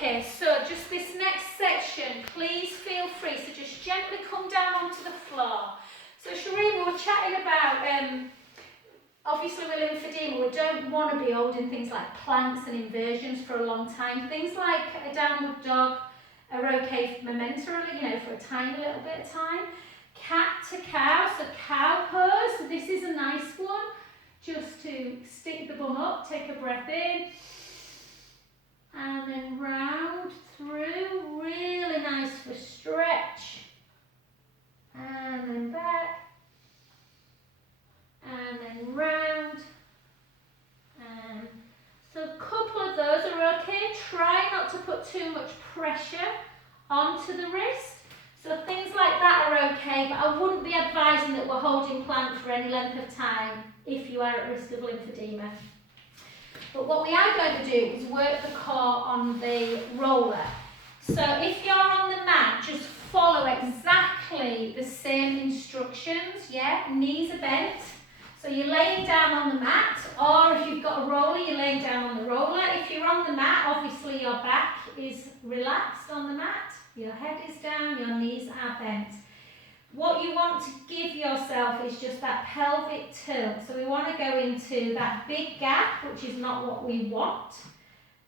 Okay, so just this next section, please feel free, so just gently come down onto the floor. So Shireen, we were chatting about, obviously with lymphedema, we don't want to be holding things like planks and inversions for a long time. Things like a downward dog are okay momentarily, you know, for a tiny little bit of time. Cat to cow, so cow pose, so this is a nice one. Just to stick the bum up, take a breath in, and then round through, really nice for stretch, and then back, and then round, and so a couple of those are okay. Try not to put too much pressure onto the wrist. So things like that are okay, but I wouldn't be advising that we're holding plank for any length of time if you are at risk of lymphedema. But what we are going to do is work the core on the roller. So if you're on the mat, just follow exactly the same instructions, yeah? Knees are bent. So you're laying down on the mat, or if you've got a roller, you're laying down on the roller. If you're on the mat, obviously your back is relaxed on the mat, your head is down, your knees are bent. What you want to give yourself is just that pelvic tilt. So we want to go into that big gap, which is not what we want.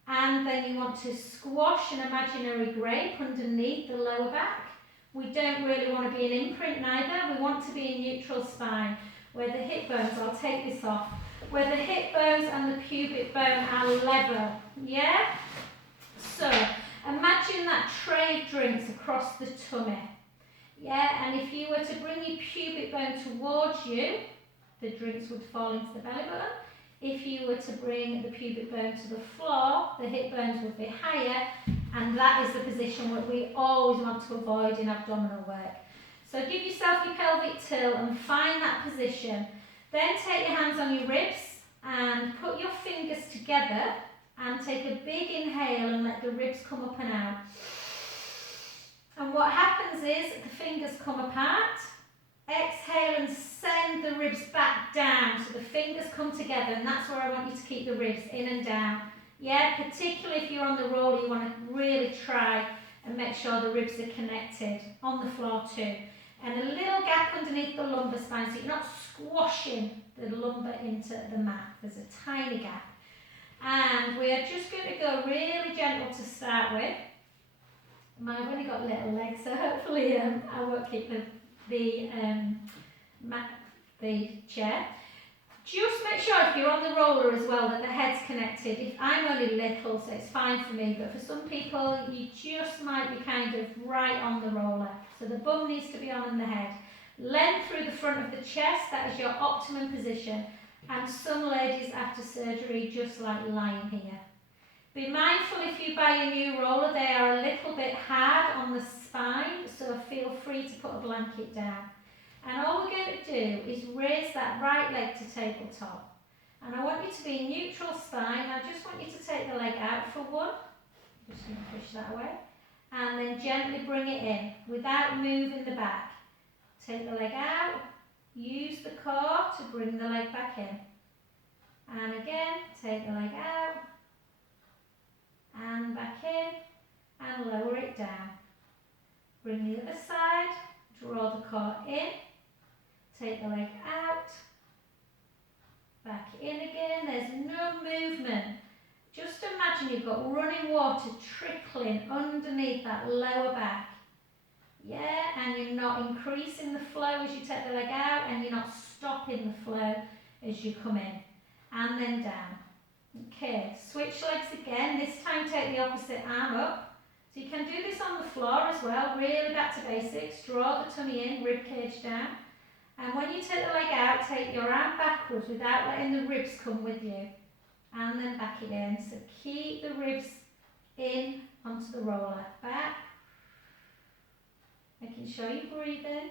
And then you want to squash an imaginary grape underneath the lower back. We don't really want to be an imprint neither. We want to be in neutral spine, where the hip bones, I'll take this off, where the hip bones and the pubic bone are level, yeah? So, imagine that tray of drinks across the tummy, yeah? And if you were to bring your pubic bone towards you, the drinks would fall into the belly button. If you were to bring the pubic bone to the floor, the hip bones would be higher, and that is the position that we always want to avoid in abdominal work. So give yourself your pelvic tilt and find that position. Then take your hands on your ribs and put your fingers together and take a big inhale and let the ribs come up and out. And what happens is the fingers come apart. Exhale and send the ribs back down, so the fingers come together, and that's where I want you to keep the ribs in and down. Yeah, particularly if you're on the roller, you want to really try and make sure the ribs are connected on the floor too. And a little gap underneath the lumbar spine, so you're not squashing the lumbar into the mat. There's a tiny gap. And we are just going to go really gentle to start with. I've only got little legs, so hopefully I won't keep the chair. Just make sure if you're on the roller as well that the head's connected. If I'm only little, so it's fine for me, but for some people you just might be kind of right on the roller. So the bum needs to be on the head. Length through the front of the chest, that is your optimum position. And some ladies after surgery just like lying here. Be mindful if you buy a new roller, they are a little bit hard on the spine, so feel free to put a blanket down. And all we're going to do is raise that right leg to tabletop. And I want you to be in neutral spine. I just want you to take the leg out for one. Just going to push that away. And then gently bring it in without moving the back. Take the leg out. Use the core to bring the leg back in. And again, take the leg out. And back in. And lower it down. Bring the other side. Draw the core in. Take the leg out, back in again. There's no movement. Just imagine you've got running water trickling underneath that lower back. Yeah, and you're not increasing the flow as you take the leg out, and you're not stopping the flow as you come in. And then down. Okay, switch legs again. This time take the opposite arm up. So you can do this on the floor as well. Really back to basics. Draw the tummy in, rib cage down. And when you take the leg out, take your arm backwards without letting the ribs come with you. And then back again. So keep the ribs in onto the roller. Back. Making sure you breathe in.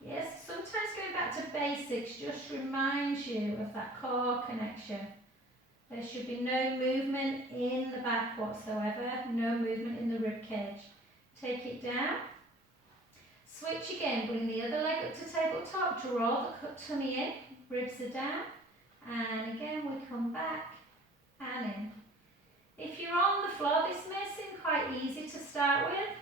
Yes, sometimes going back to basics just reminds you of that core connection. There should be no movement in the back whatsoever. No movement in the rib cage. Take it down. Switch again, bring the other leg up to tabletop, draw the tummy in, ribs are down, and again we come back and in. If you're on the floor, this easy to start with.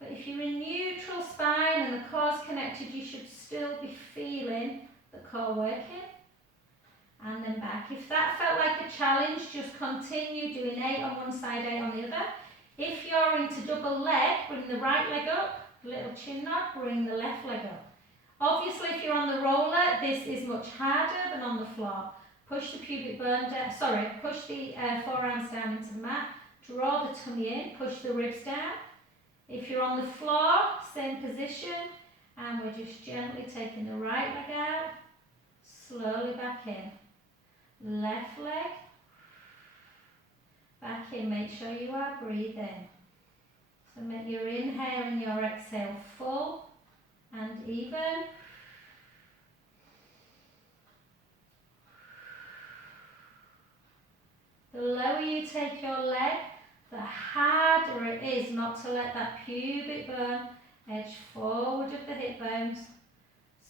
But if you're in neutral spine and the core's connected, you should still be feeling the core working. And then back. If that felt like a challenge, just continue doing 8 on one side, 8 on the other. If you're into double leg, bring the right leg up, little chin nod, bring the left leg up. Obviously, if you're on the roller, this is much harder than on the floor. Push the pubic bone down, push the forearms down into the mat, draw the tummy in, push the ribs down. If you're on the floor, same position, and we're just gently taking the right leg out, slowly back in. Left leg, back in, make sure you are breathing. So make your inhale and your exhale full and even. The lower you take your leg, the harder it is not to let that pubic bone edge forward of the hip bones.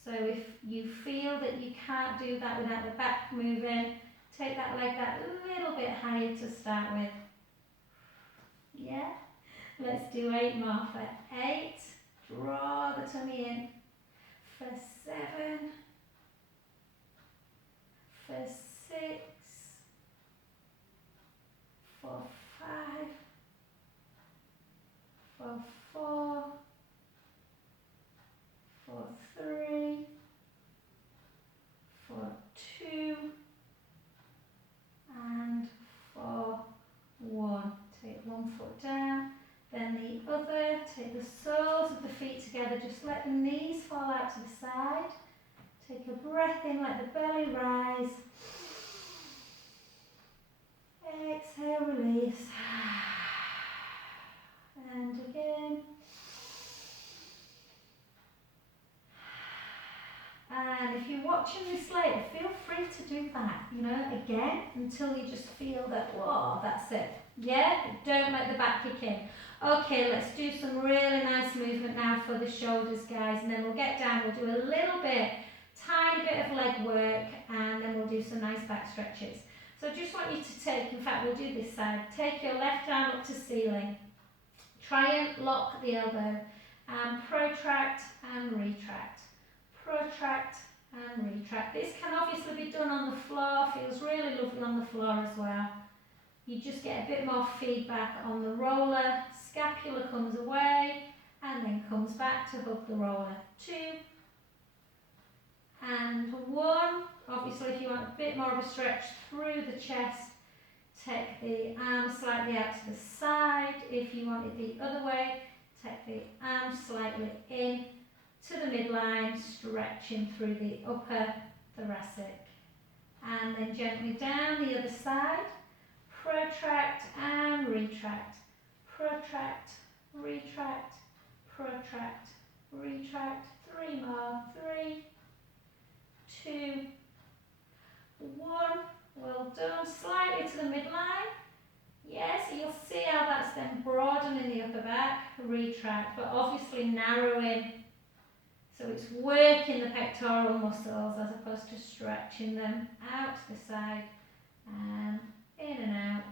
So if you feel that you can't do that without the back moving, take that leg that little bit higher to start with. Yeah? Let's do 8 more. For 8, draw the tummy in. For 7, for 6, for 5, for 4, for 3, for 2, and for 1. Take one foot down, then the other. Take the soles of the feet together, just let the knees fall out to the side. Take a breath in, let the belly rise. Exhale, release. And again. And if you're watching this later, feel free to do that, again, until you just feel that, whoa, that's it. Yeah? Don't let the back kick in. Okay, let's do some really nice movement now for the shoulders, guys, and then we'll get down, we'll do a little bit, tiny bit of leg work, and then we'll do some nice back stretches. So I just want you to take, in fact, we'll do this side, take your left arm up to ceiling. Try and lock the elbow, and protract and retract. Protract and retract. This can obviously be done on the floor, feels really lovely on the floor as well. You just get a bit more feedback on the roller, scapula comes away and then comes back to hug the roller. 2 and 1. Obviously if you want a bit more of a stretch through the chest, take the arm slightly out to the side. If you want it the other way, take the arm slightly in to the midline, stretching through the upper thoracic. And then gently down the other side, protract and retract. Protract, retract, protract, retract. 3 more. 3, 2, 1. Well done. Slightly to the midline. Yes, you'll see how that's then broadening the upper back. Retract, but obviously narrowing. So it's working the pectoral muscles as opposed to stretching them out to the side and in and out.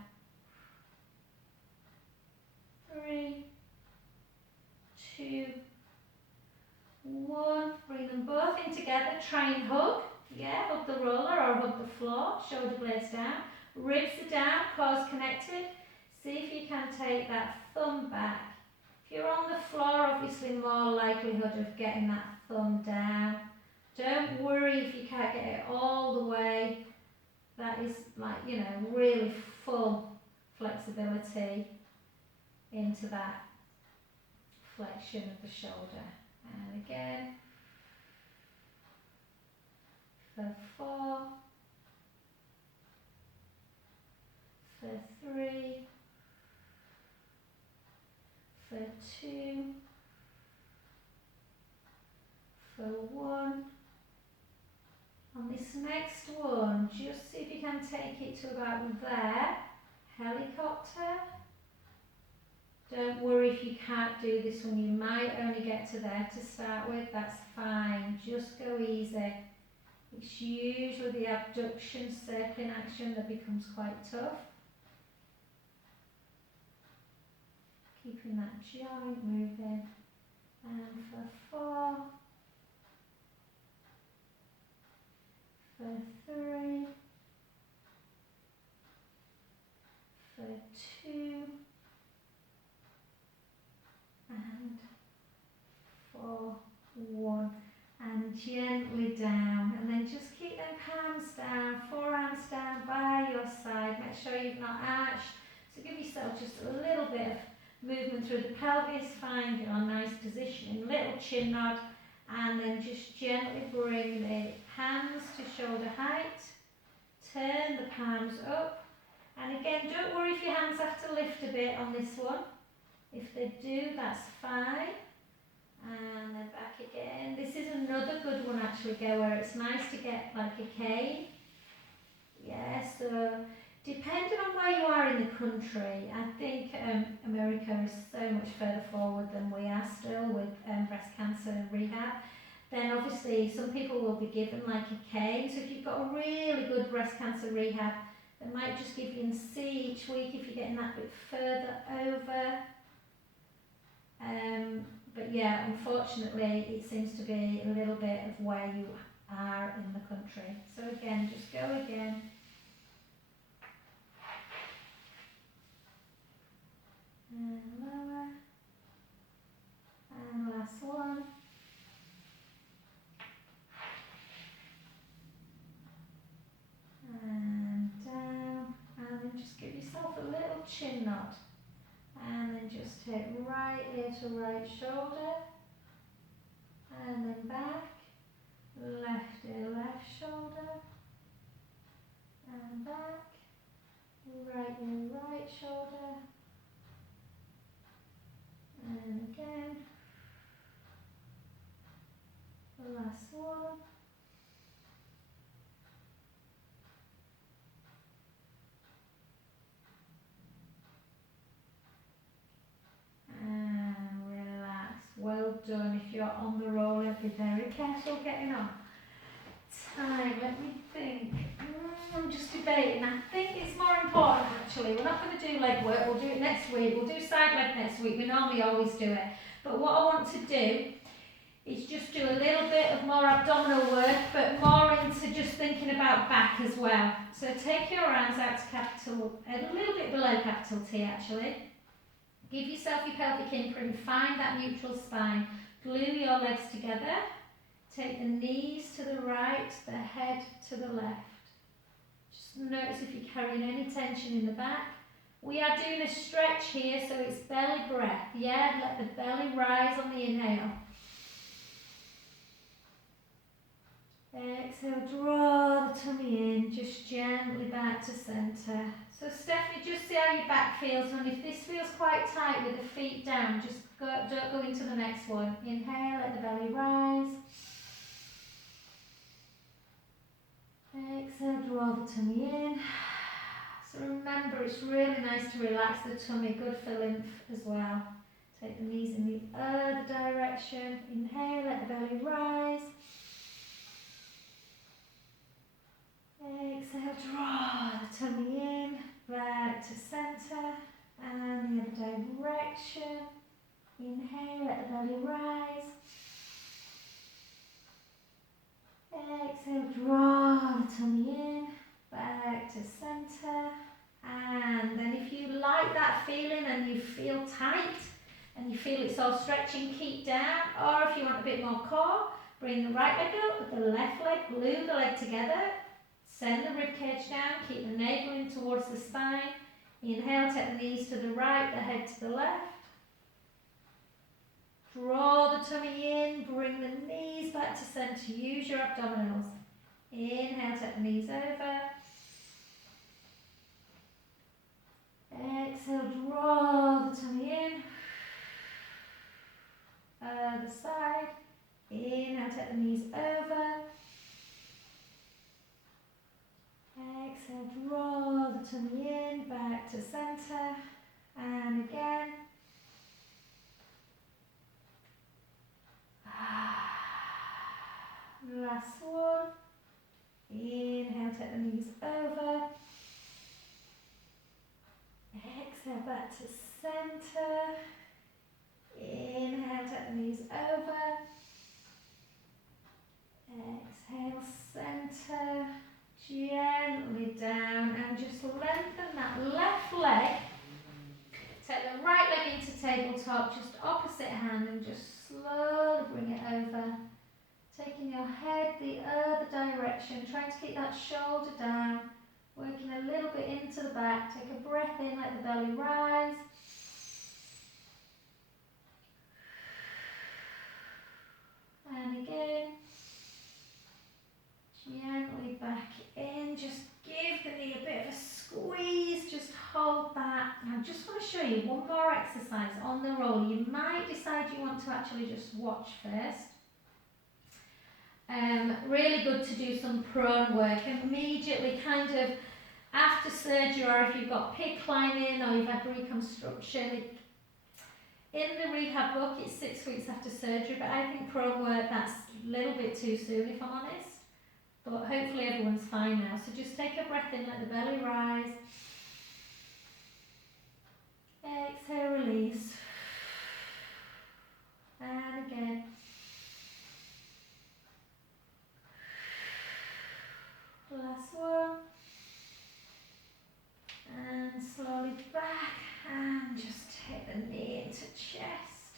3, 2, 1. Bring them both in together. Try and hug. Yeah, hug the roller or hug the floor. Shoulder blades down. Ribs are down. Core's connected. See if you can take that thumb back. If you're on the floor, obviously more likelihood of getting that thumb down. Don't worry if you can't get it all the way. That is really full flexibility into that flexion of the shoulder. And again, for 4, for 3, for 2, for 1. On this next one, just see if you can take it to about there. Helicopter. Don't worry if you can't do this one, you might only get to there to start with, that's fine, just go easy. It's usually the abduction circling action that becomes quite tough. keeping that joint moving. And for 4, for 3, for 2, and for 1. And gently down, and then just keep them palms down, forearms down by your side. Make sure you've not arched. So give yourself just a little bit of movement through the pelvis. Find your nice positioning, little chin nod, and then just gently bring the hands to shoulder height. Turn the palms up, and again, don't worry if your hands have to lift a bit on this one. If they do, that's fine. And then back again. This is another good one actually, where it's nice to get like a cane. Yeah, so depending on where you are in the country, I think America is so much further forward than we are still with breast cancer rehab. Then obviously some people will be given like a cane. So if you've got a really good breast cancer rehab, they might just give you a C each week if you're getting that bit further over. But yeah, unfortunately, it seems to be a little bit of where you are in the country. So again, just go again. And lower. And last one. And down. And then just give yourself a little chin nod. And then just take right ear to right shoulder, and then back, left ear, left shoulder, and back, right ear, right shoulder, and again, the last one. And relax. Well done. If you're on the roller, be very careful getting on. Time, let me think. I'm just debating. I think it's more important actually. We're not going to do leg work, we'll do it next week. We'll do side leg next week. We normally always do it. But what I want to do is just do a little bit of more abdominal work, but more into just thinking about back as well. So take your arms out to capital, a little bit below capital T actually. Give yourself your pelvic imprint, find that neutral spine, glue your legs together, take the knees to the right, the head to the left. Just notice if you're carrying any tension in the back. We are doing a stretch here, so it's belly breath, yeah? Let the belly rise on the inhale. Exhale, draw the tummy in, just gently back to centre. So Stephanie, just see how your back feels, and if this feels quite tight with the feet down, just don't go into the next one. Inhale, let the belly rise. Exhale, draw the tummy in. So remember, it's really nice to relax the tummy, good for lymph as well. Take the knees in the other direction. Inhale, let the belly rise. Exhale, draw the tummy in, back to centre, and the other direction. Inhale, let the belly rise. Exhale, draw the tummy in, back to centre. And then if you like that feeling and you feel tight, and you feel it's all stretching, keep down. Or if you want a bit more core, bring the right leg up with the left leg, glue the leg together. Send the ribcage down, keep the navel in towards the spine. Inhale, take the knees to the right, the head to the left. Draw the tummy in, bring the knees back to centre, use your abdominals. Inhale, take the knees over. Exhale, draw the tummy in. Other side. Inhale, take the knees over. Exhale, draw the tummy in, back to centre, and again. Last one. Inhale, take the knees over. Exhale. Exhale back to centre. Inhale, take the knees over. Exhale, centre. Gently down and just lengthen that left leg. Take the right leg into tabletop, just opposite hand, and just slowly bring it over. Taking your head the other direction, trying to keep that shoulder down. Working a little bit into the back. Take a breath in, let the belly rise. And again. Gently back in. Just give the knee a bit of a squeeze. Just hold that. And I just want to show you one more exercise on the roll. You might decide you want to actually just watch first. Really good to do some prone work immediately, kind of after surgery, or if you've got PICC lining or you've had reconstruction. In the rehab book, it's 6 weeks after surgery, but I think prone work, that's a little bit too soon, if I'm honest. But hopefully everyone's fine now. So just take a breath in, let the belly rise. Exhale, release. And again. Last one. And slowly back. And just take the knee into chest.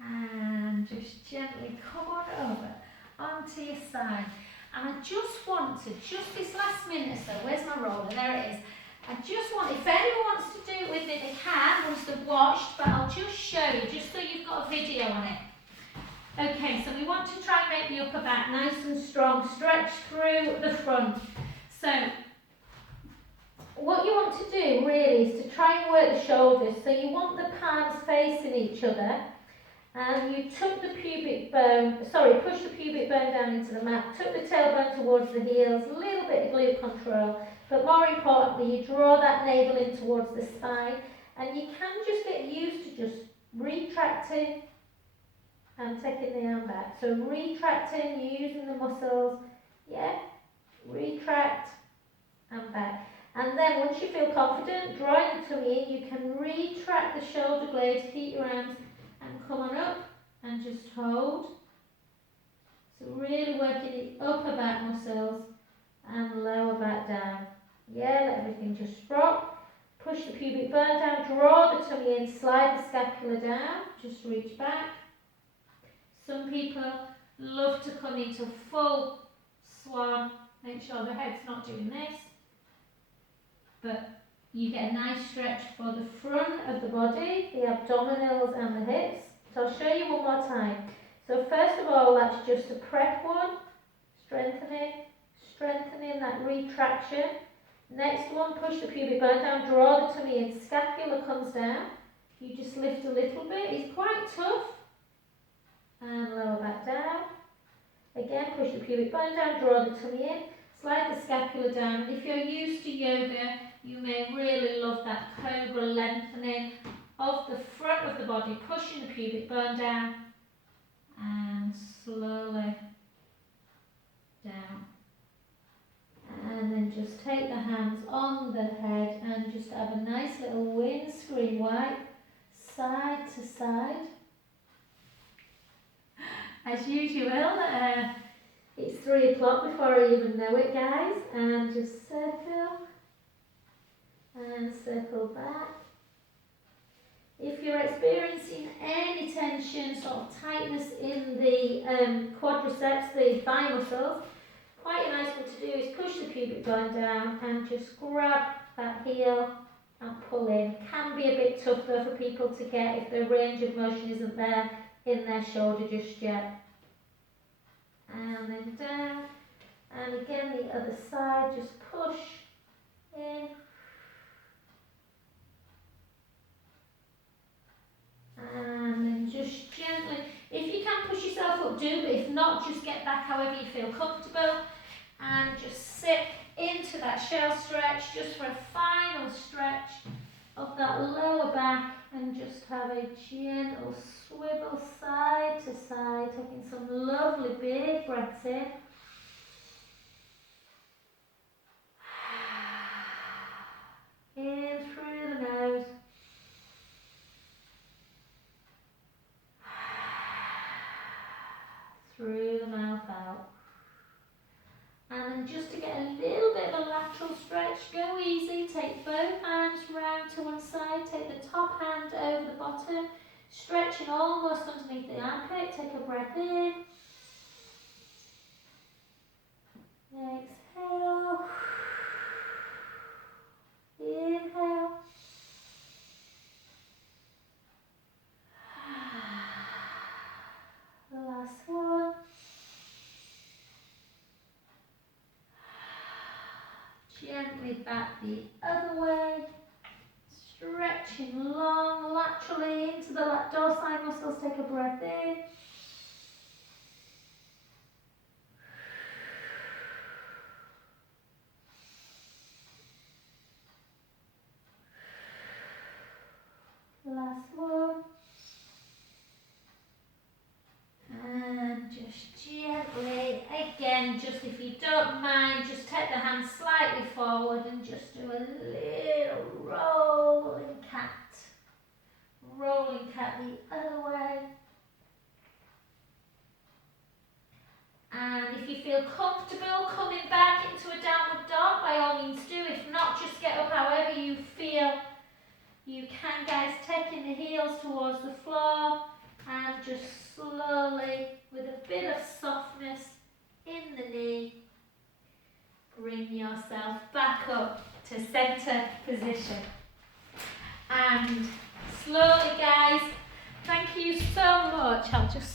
And just gently come on over onto your side. And I just want to, just this last minute or so, where's my roller? There it is. I just want, if anyone wants to do it with me, they can, once they've watched, but I'll just show you, just so you've got a video on it. Okay, so we want to try and make the upper back nice and strong, stretch through the front. So, what you want to do really is to try and work the shoulders. So you want the palms facing each other, and you tuck the pubic bone, push the pubic bone down into the mat, tuck the tailbone towards the heels, a little bit of glute control, but more importantly, you draw that navel in towards the spine, and you can just get used to just retracting and taking the arm back. So retracting, using the muscles, yeah, retract and back. And then once you feel confident, drawing the tummy in, you can retract the shoulder blades, keep your arms, and come on up and just hold. So really working the upper back muscles and lower back down. Yeah, let everything just drop. Push the pubic bone down, draw the tummy in, slide the scapula down, just reach back. Some people love to come into full swan, make sure the head's not doing this, but you get a nice stretch for the front of the body, the abdominals and the hips. So I'll show you one more time. So first of all, that's just a prep one, strengthening that retraction. Next one, push the pubic bone down, draw the tummy in, scapula comes down. You just lift a little bit, it's quite tough. And lower back down. Again, push the pubic bone down, draw the tummy in, slide the scapula down. And if you're used to yoga, you may really love that cobra lengthening of the front of the body, pushing the pubic bone down and slowly down. And then just take the hands on the head and just have a nice little windscreen wipe, side to side. As usual, it's 3 o'clock before I even know it, guys. And just circle and circle back. If you're experiencing any tension, sort of tightness in the quadriceps, the thigh muscles, quite a nice one to do is push the pubic bone down and just grab that heel and pull in. Can be a bit tough though for people to get if the range of motion isn't there in their shoulder just yet. And then down, and again the other side, just push in. And then just gently, if you can push yourself up, do, but if not, just get back however you feel comfortable. And just sit into that shell stretch, just for a final stretch of that lower back, and just have a gentle swivel side to side, taking some lovely big breaths in. take both arms round to one side, take the top hand over the bottom, stretching almost underneath the armpit. Take a breath in. Exhale. Inhale. Last one. Gently back the other way. Stretching long laterally into the dorsal muscles. Take a breath in. Last one. And just gently, again, just if you don't mind, just take the hands slightly forward and just do a little rolling cat. Rolling cat the other way. And if you feel comfortable coming back into a downward dog, by all means do. If not, just get up however you feel. You can, guys, taking the heels towards the floor and just slowly, with a bit of softness in the knee, bring yourself back up to center position. And slowly, guys, thank you so much. I'll just